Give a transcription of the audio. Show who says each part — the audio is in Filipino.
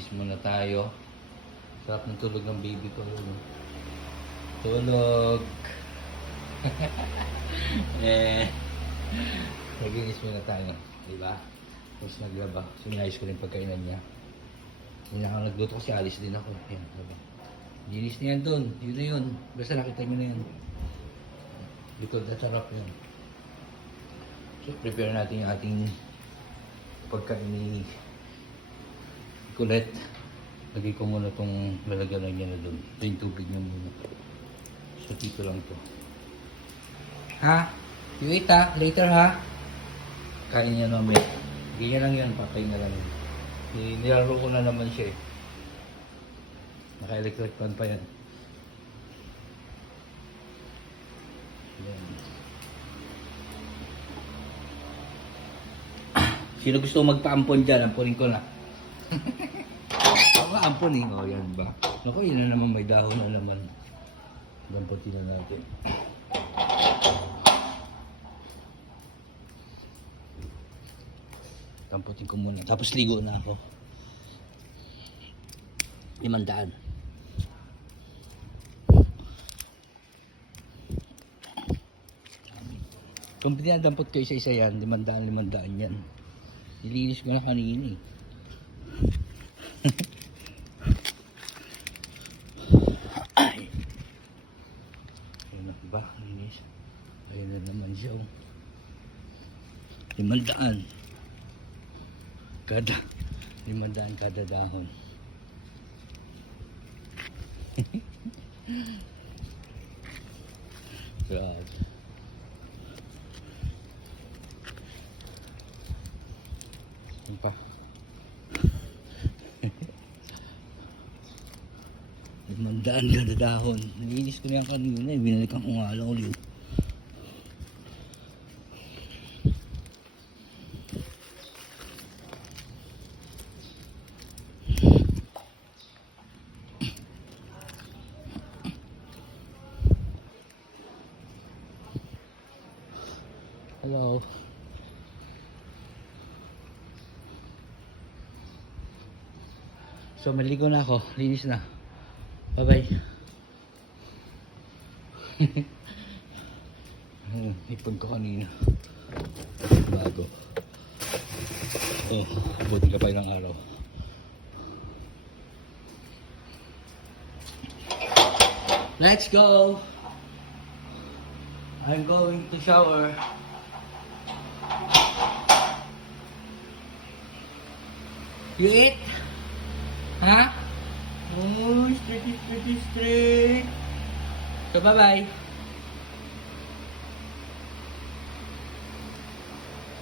Speaker 1: Linis muna tayo. Sarap ng tulog ng baby ko. Tulog. eh, naglinis muna tayo. Diba? Tapos naglaba. Sinayos ko rin pagkainan niya. Hindi ako nagluto kasi alis din ako. Yan, diba? Linis na yan doon. Yun na yun. Basta nakita nyo na yan. Likod na sarap yan. So, prepare natin yung ating pagkain ni Colette. Lagay ko muna itong lalagyan niya na doon. Ito yung tubig niya muna. So, dito lang to. Ha? You eat ha? Later ha? Kain niya namin. Ganyan lang yan. Patayin na lang Nilaro ko na naman siya eh. Naka-electric fan pa yan. Yan. Sino gusto magpa-ampon dyan? Amponin ko na. Amponin. O, yan ba? Naku, yun na naman. May dahon na naman. Damputin na natin. Damputin ko muna. Tapos ligo na ako. Limandaan. Kung pinadampot ko isa-isa yan, limandaan, limandaan yan. Nilinis ko na kanina eh. Ayun na ba? Linis. Ayun na naman siya oh. Limandaan. Kada. Limandaan kada dahon. Grabe. Ano pa? Limandaan kada dahon. Nilinis ko na yan kanina eh. Binalikan ko nga lang ulit. Hello. So, maligo na ako. Linis na. Bye-bye. Ipag ko kanina. Bago. Oh, buti ka pa ilang araw. Let's go! I'm going to shower. You eat? Ha? Oh, straight, straight, straight. So, bye-bye.